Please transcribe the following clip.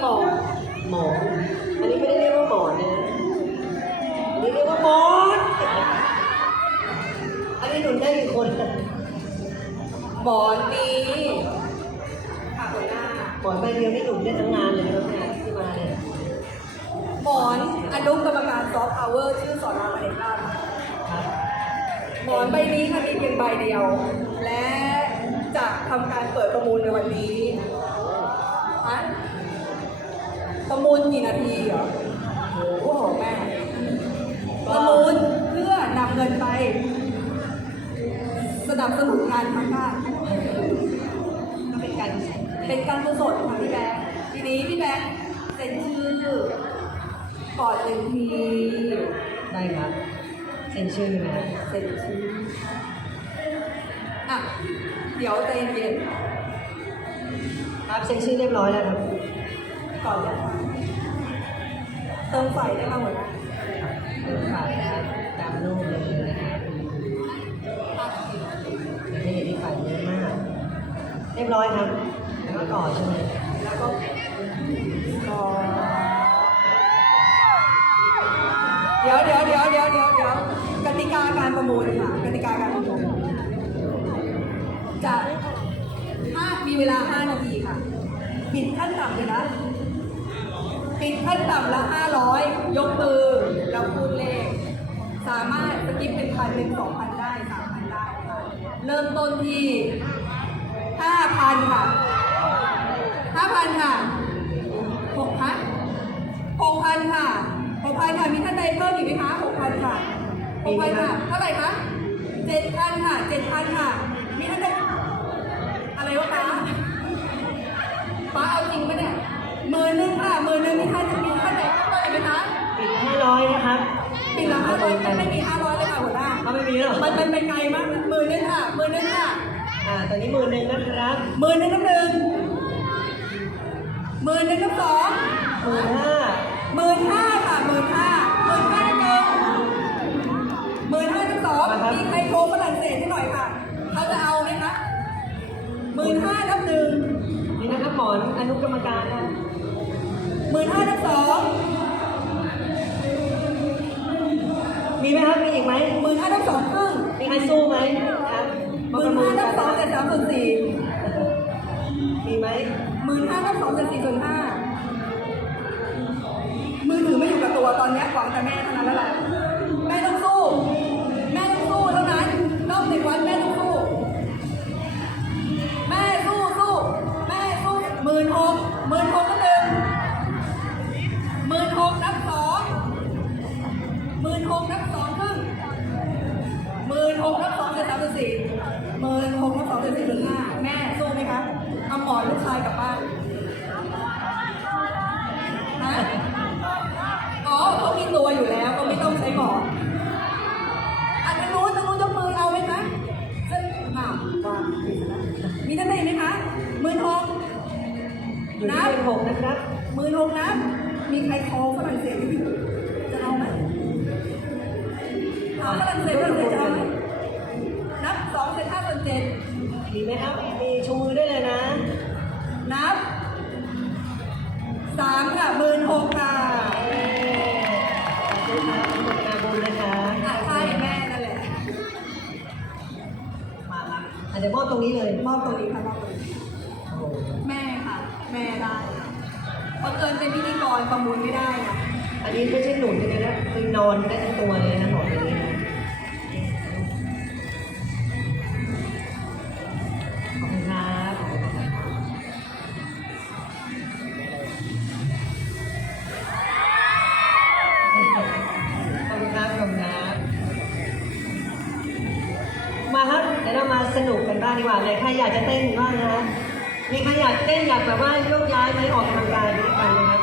หมอนหมอนอันนี้ไม่ได้เรียกว่าหมอนนะอันนี้เรียกว่าหมอนอันนี้หนุนได้กี่คนหมอนนี้หมอนใบเดียวนี่หนุนได้ทั้งงานเลยนะครับเนี่ยที่มาเนี่ยหมอนอนุกรรมการซอฟต์พาวเวอร์ชื่อสอนรามอเนกราชครับหมอนใบนี้ค่ะมีเพียงใบเดียว และจะทำการเปิดประมูลในวันนี้ ลกี่นาทีเหรอโอ้โหแม่ประมูลเพื่อนำเงินไป สนับสนุนงานข้างหน้าก็เป็นการเป็นการกุศลค่ะพี่แบงค์ทีนี้พี่แบงค์เซ็นชื่อก่อนหนึ่งทีได้ครับเซ็นชื่อนะเซ็นชื่ออะเดี๋ยวใจเย็นครับเซ็นชื่อเรียบร้อยแล้วครับๆก่อนจะฟัง เติมไฟได้มาหมดแล้วเปิดฝานะครับตามรูปเลยนะครับเดี๋ยวให้เห็นที่ฝาเยอะมาก เรียบร้อยครับ แล้วก็ต่อใช่ไหมแล้วก็รอเดี๋ยวเดี๋ยวเดี๋ยวเดี๋ยวเดี๋ยวเดี๋ยวกติกาการประมูลค่ะกติกาการประมูลจะห้ามีเวลา 5 นาทีค่ะ ปิดขั้นต่ำเลยนะ ปิดขั้นต่ำละ 500 ยกมือแล้วพูดเลข สามารถสกิปเป็นพันเป็นสองพันได้สามพันได้ค่ะเริ่มต้นที่ 5,000 ค่ะห้าพันค่ะหกพันหกพันค่ะหกพันค่ะ มีท่านใดเพิ่มอีกไหมคะหกพันค่ะหกพันค่ะ เท่าไหร่คะเจ็ดพันค่ะเจ็ดพันค่ะ มีท่านใด มื่นหนึงค่ะหมื่นหนึงมีท่านมีท่านใดเพิ่มอีกไหมคะปิดห้าร้อยนะครับปิดละห้าร้อยไม่มีห้าร้อยเลยค่ะหัวหน้าเขาไม่มีหรอกมันเป็นไปไกลมากนะหมื่นหนึงค่ะหมื่นหนึงค่ะ อ่าตอนนี้หมือหนึ่งนะครับหมื่นหนึงน้ำหนึ่งหมื่นหนึงน้ำสองหมื่นห้าหมื่นห้าค่ะหมื่นห้าหมื่นห้าหนึ่งหมื่นห้าทั้งสองมีใครโทรฝรั่งเศสให้หน่อยค่ะเขาจะเอาไหมคะหมื่นห้านับหนึ่งนี่นะครับหมอนอนุกรรมการนะห มื่นห้านับสองมีไหมครับ มีอีกไหมหมื่นห้านับสองครึ่งมีใครสู้ไหมครับหมื่นห้านับสองเจ็ดสามส่วนสี่มีไหมหมื่นห้านับสองเจ็ดสี่ส่วนห้ามือถือไม่อยู่กับตัวตอนเนี้ยหวังแต่แม่เท่านั้นแล้วแหละ กนับสองเจ็ดสามสิบสี่หมื่นหกนับสองเจ็ดสี่ถึงห้าแม่สู้ไหมคะเอาหมอนลูกชายกลับบ้านฮะอ๋อเขามีตัวอยู่แล้วก็ไม่ต้องใช้หมอนอันนู้นทางนู้นยกมือเอาไหมคะเส้นหนาววางมีท่านไหนไหมคะมือที่เป็นหกนะครับมื่นหกนะมีใครคอฝรั่งเศสจะเอาไหมเอาฝรั่งเศสฝรั่งเศสจะเอาไหมนับสองเจ็ดห้าส่วนเจ็ด มีไหมครับ มีชูมือได้เลยนะ นับสามค่ะหมื่นหกค่ะขอบคุณครับขอบคุณนาบุญนะคะอะใช่แม่นั่นแหละมาครับอะเดี๋ยวมอบตรงนี้เลย มอบตัวนี้ค่ะมอบตัวนี้โอ้โหแม่ค่ะ แม่ได้เพราะเอิญเป็นพิธีกรประมูลไม่ได้นะอันนี้ไม่ใช่หนุนเลยนะคือนอนได้ทั้งตัวเลยนะหมอนตัวนี้น สนุกกันบ้างดีกว่าเลยใครอยากจะเต้นบ้างนะมีใครอยากเต้นอยากแบบว่าโยกย้ายไหมออกกำลังกายไปด้วยกันนะครับ